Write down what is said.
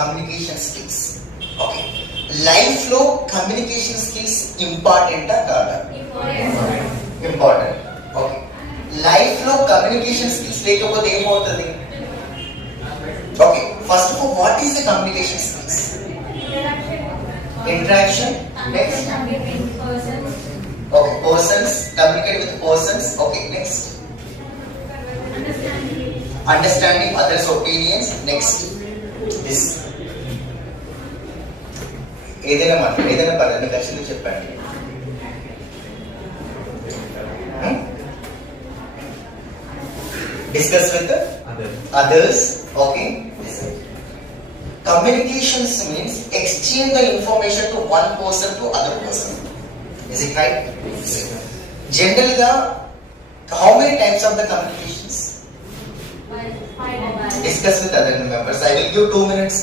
Communication skills. Okay, life లో communication skills ఇంపార్టెంటా కాదా? ఇంపార్టెంట్. ఓకే, లైఫ్ లో కమ్యూనికేషన్ స్కిల్స్ లేకపోతే ఏమవుతుంది? Okay, first of all what is the communication skills? Interaction. Next, okay, persons, communicate with persons. Okay, next, understanding others opinions. Next, this ఏదైనా మాట ఏదైనా పర్లేదు, మీకు యాక్చువల్లీ చెప్పండి. Discuss with others. Okay, communications means exchange the information to one person to other person. Is it right? Generally, how many types of the communications? Discuss with other members. I will give 2 minutes.